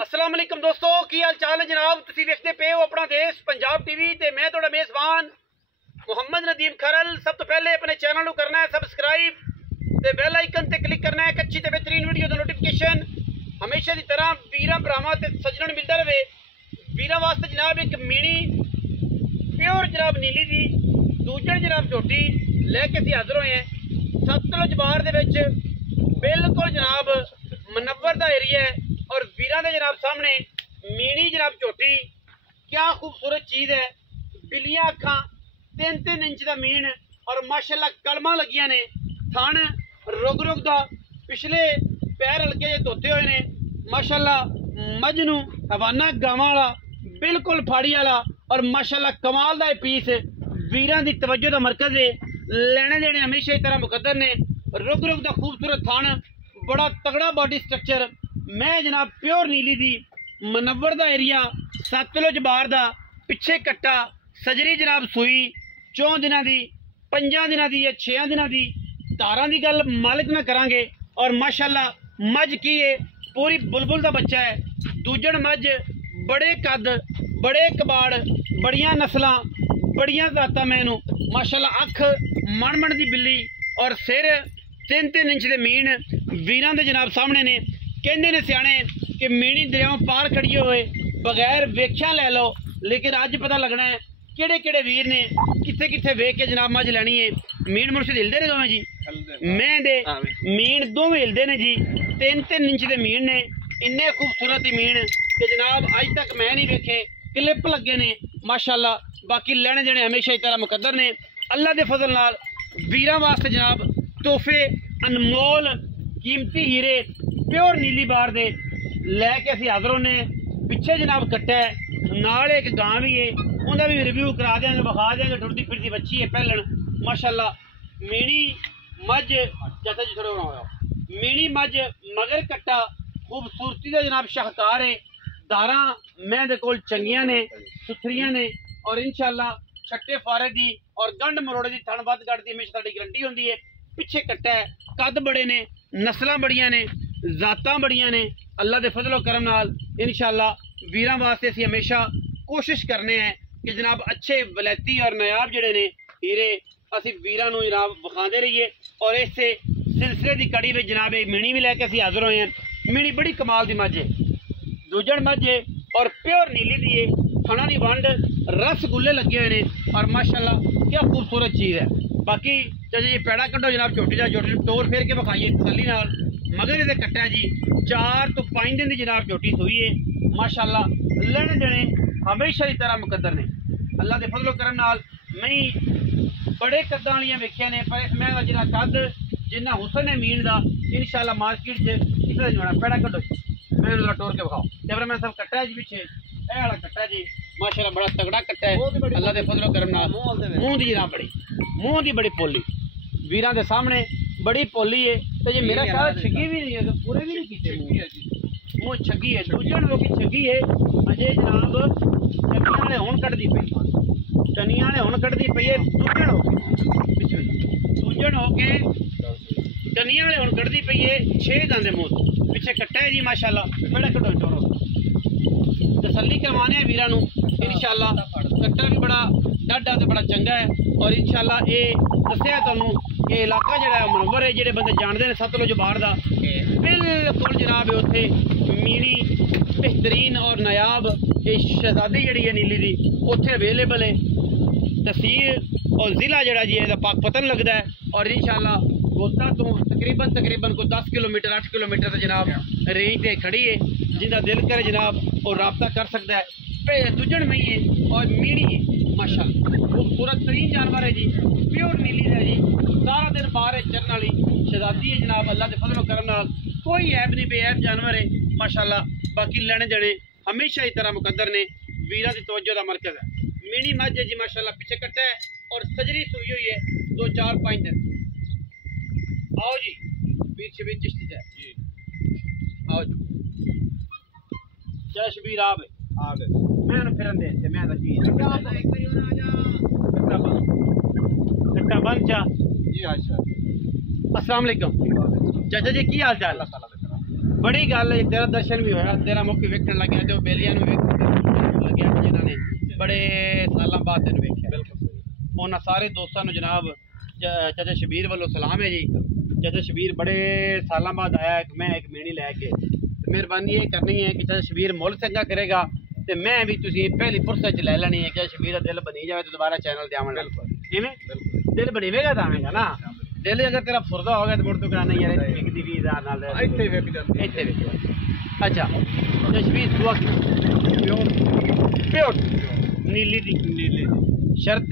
अस्सलाम वालेकुम दोस्तों, की हाल चाल है जनाब। तुसीं देखते पे हो अपना देश पंजाब टीवी ते मैं तुहाडा मेज़बान मुहम्मद नदीम खरल। सब तो पहले अपने चैनल को करना है सबसक्राइब ते बेल आइकन ते क्लिक करना है एक अच्छी ते बेहतरीन वीडियो दा नोटिफिकेशन हमेशा की तरह वीरा भरावां ते सज्जन मिलता रहे। वीरा वास्ते जनाब एक मीनी प्योर जनाब नीली दी दूजन जनाब झोटी लैके असीं हाज़र होए हैं। सतलुज बार दे विच बिल्कुल जनाब मनव्वर दा एरिया है और वीरां दे जनाब सामने मीनी जनाब झोटी क्या खूबसूरत चीज़ है। बिल्लियां अखां 3-3 इंच का मीन और माशाल्लाह कलमां लगियां ने। थन रुग रुग दा पिछले पैर हल्के जे धोते हुए ने माशाल्लाह। मझ नूं हवाना गावां वाला बिल्कुल फाड़ी वाला और माशाल्लाह कमाल दा पीस वीरां दी तवज्जो दा मरकज है। लेने देने हमेशा ही तरह मुकद्दर ने। रुग रुग दा खूबसूरत थन बड़ा तगड़ा बॉडी स्ट्रक्चर। मैं जनाब प्योर नीली दी मनव्वर दा एरिया सतलुज बार दा पिछे कट्टा सजरी जनाब सूई 4 दिनां दी 5 दिनां दी या 6 दिनां दी धारां दी गल मालिक ना करांगे। और माशाल्लाह मझ की है पूरी बुलबुल दा बच्चा है। दूजन मझ बड़े कद बड़े कबाड़ बड़ियां नस्लां बड़ियां जातां मैनू माशाल्लाह। अख मण दी बिल्ली और सिर 3-3 इंच दे मीन वीरां दे जनाब सामने ने। कहंदे ने सियाणे कि मीनी दरियाओं पार खड़िए हुए बगैर वेख्या ले लो, लेकिन अज पता लगना है किहड़े किहड़े वीर ने कित्थे कित्थे वेख के जनाब मझ लैनी है। मीन मुर्शद हिलदे ने दोवें जी, मैं दे मीन दोवें हिलदे ने जी। 3-3 इंच दे मीन ने, इन्ने खूबसूरत ही मीन कि जनाब अज तक मैं नहीं वेखे। क्लिप लगे ने माशाल्लाह। बाकी लेने देने हमेशा ही तरह मुकद्दर ने। अल्लाह के फजल नाल वीरां वास्ते जनाब तोहफे अनमोल कीमती हीरे प्योर नीली बार दे लैके असीं हाज़र होने। पिछे जनाब कट्टा है नाल एक गां भी है, उनका भी रिव्यू करा देंगे विखा देंगे। टुरदी फिरदी बच्ची है पहलन माशाल्लाह। मीनी मझ जैसा जी थोड़ा होया मीनी मझ मगर कट्टा खूबसूरती का जनाब शाहकार है। धारा मैं दे कोल चंगियां ने सुथरियां ने और इंशाल्लाह छट्टे फारे दी और गंढ मरोड़े दी थन वध गढ़ दी हमेशा साडी गारंटी होंदी है। पिछे कट्टा है, कद बड़े ने, नस्लां बड़ियां ने, जातां बड़ियां ने। अल्लाह दे फजलो करम नाल इंशाल्लाह वीरां वास्ते असीं हमेशा कोशिश करने हैं कि जनाब अच्छे वलैती और नायाब जिहड़े ने हीरे असीं वीरां नूं जनाब विखांदे रहिए। और इसे सिलसिले की कड़ी में जनाब एक मीनी भी लैके असीं हाज़र होए हैं। मीनी बड़ी कमाल की मझ है, दूजन मझ है और प्योर नीली दी है। थणा दी वंड रसगुल्ले लगे हुए हैं और माशाल्लाह क्या खूबसूरत चीज़ है। बाकी चाचा जी पैड़ा कड्डो जनाब झोटी का झोटी टोर फेर के विखाइए तसल्ली नाल। मगर ये कट्टा जी 4 तो 5 दिन की जनाब झोटी सूई है माशाल्लाह। लेने देने हमेशा की तरह मुकद्दर ने। अल्लाह के फजलो करम नाल मैं बड़े कद्दां वालियां वेखिया ने, पर इस मैं जिन्ना कद जिन्ना हुसन है मीन का इंशाल्लाह मार्केट से किसी का नहीं होना। पैड़ा कड्डो मैं जरा टोर के विखाओ। जबर मैं सब कट्टा जी पिछे ए वाला कट्टा जी माशाल्लाह बड़ा तगड़ा कट्टा है। अल्लाह के फजलो करम नाल मूँह की जनाब बड़ी मूँह की बड़ी पोली वीरां दे सामने बड़ी पोली है। तो ये मेरा ख्याल छगी भी नहीं है, तो पूरे भी नहीं कीते मूँह छगी है। दूजन लोग छगी है अजे जनाब चनिया वाले हुण कटदी पई चनिया वाले हुण कटदी पई है। दूजन हो के दूजन हो के चनिया वाले हुण कटदी पई है 6 दांदे मूँह पिछे कट्टा है जी माशाल्लाह। बड़ा कटो टोरो तसल्ली करवाने हैं वीरां नूं इंशाल्लाह। कट्टा भी बड़ा डाढा ते बड़ा चंगा है और इंशाल्लाह ये दस्सिया तुहानूं कि इलाका जिहड़ा मनव्वर है, जिहड़े बंदे जानते हैं सतलुज बार दा बिल्कुल जनाब उत्थे मीनी बेहतरीन और नायाब ये शहजादी जिहड़ी है नीली दी उत्थे अवेलेबल है। तहसील और ज़िला जिहड़ा जी इहदा पाकपतन लगता है और इंशाल्लाह गोता तो तकरीबन को 10 किलोमीटर 8 किलोमीटर जनाब रेंज से खड़ी है। जिंदा दिल करे जनाब और रबता कर सकता है। दुजन मई है और मीनी है माशाल्लाह। खूबसूरत तरीन जानवर है जी, प्योर नीली है जी। सारा दिन बाहर है चरन वाली शहजादी है जनाब। अल्लाह के फजलो करम नाल कोई ऐब नहीं, बेऐब जानवर है माशाल्लाह। बाकी लेने देने हमेशा ही तरह मुकद्दर ने। वीरा की तवज्जो का मरकज है। मीनी मझ है जी माशाल्लाह। पीछे कट्टा है और सजरी सूई हुई है 2-4-5 दिन। आओ जी वीर शबीर चिश्ती जी, आओ जी जय शबीर आ गए मैं फिरन दे मैं कट्टा बन जा जी। अच्छा अस्सलाम वालेकुम चाचा जी, की हाल चाल? बड़ी गल तेरा दर्शन भी होया, तेरा मुख भी वेखण लग्या ते बेलियां नूं वेखण लग्या जिन्हां ने बड़े सालां बाद तैनूं वेखिया। उन्हां सारे दोस्तां नूं जनाब चाचा शबीर वालों सलाम है जी। चाचा शबीर बड़े सालां बाद आया मैं एक मीणी लैके, मेहरबानी ये करनी है कि चाचा शबीर मुल चंगा करेगा तो मैं भी तुसी पहली फुर्सत च ले लेनी है। चाचा शबीर का दिल बनी जाए तो दोबारा चैनल ते आवन इवें दिल बनीवेगा तो आवेगा ना। दिल अगर तेरा फुरदा हो गया तो मुड़ तो कहना नहीं यार विकदी भी नाल इत्थे विक। अच्छा चाचा शबीर दुआ प्योर नीली दी शर्त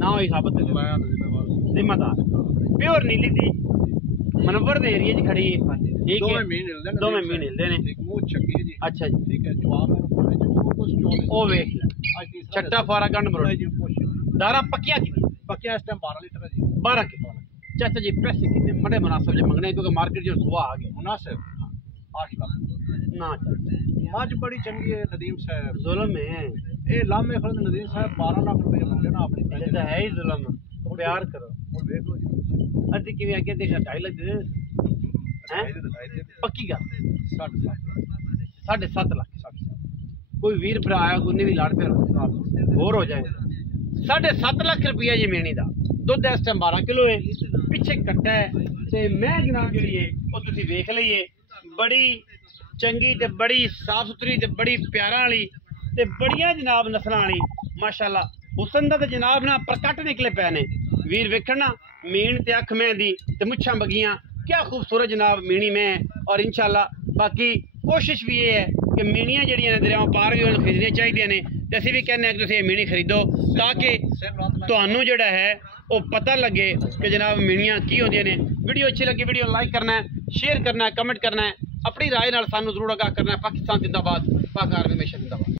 ना होई साबत जिम्मेदार प्योर नीली दी मनवर दे एरिया च खड़ी है। ठीक है दो में महीने हिलदे ने। अच्छा जी ठीक है ओ वेख ले छट्टा फारा गंड मरोड़ दारा पक्कियां पक्कियां इस टाइम 12 लीटर है जी 12 के। चाचा जी पैसे कितने बड़े मुनासिब जो मंगने क्योंकि मार्केट जो सुबह आ गए मुनासिब 8 लाख ना मज बड़ी चंगी है नदीम साहब जुल्म है ये लामे खड़े नदीम साहब 12 लाख रुपए मंगे ना अपनी तो है ही जुल्म प्यार करो और देख लो जी अति कि आगे देखा 2.5 लाख दे पक्की गल 7.5 लाख कोई वीर भरा आया उन्हें भी लाड़ पे होर हो जाए 7.5 लाख रुपया जी मेणी का दुध इस टाइम 12 किलो है पिछे कट्टा है ते मैं जनाब जी है वो तुसी वेख लीए बड़ी चंगी ते बड़ी साफ सुथरी ते बड़ी प्यारा वाली ते बड़िया जनाब नस्लां वाली माशाअल्लाह हुसन दा ते जनाब ना प्रकट निकले पे ने वीर वेखण ना मीण ते अख मैं दी ते मुछां बगियां क्या खूबसूरत जनाब मीणी में। और इंशाअल्लाह बाकी कोशिश भी ये है कि मीणियां जड़ियां ने दरियावां पार भी उन्हें खरीदनियां चाहिए ने ते असीं भी कहने कि तुसीं मीणी खरीदो ताकि तुहानूं जिहड़ा है वो पता लगे कि जनाब मीणियां की होंदियां ने। वीडियो अच्छी लगी वीडियो लाइक करना है शेयर करना है कमेंट करना है अपनी राय नाल सानूं जरूर आगाह करना है। पाकिस्तान जिंदाबाद पाक आर्मी हमेशा जिंदाबाद।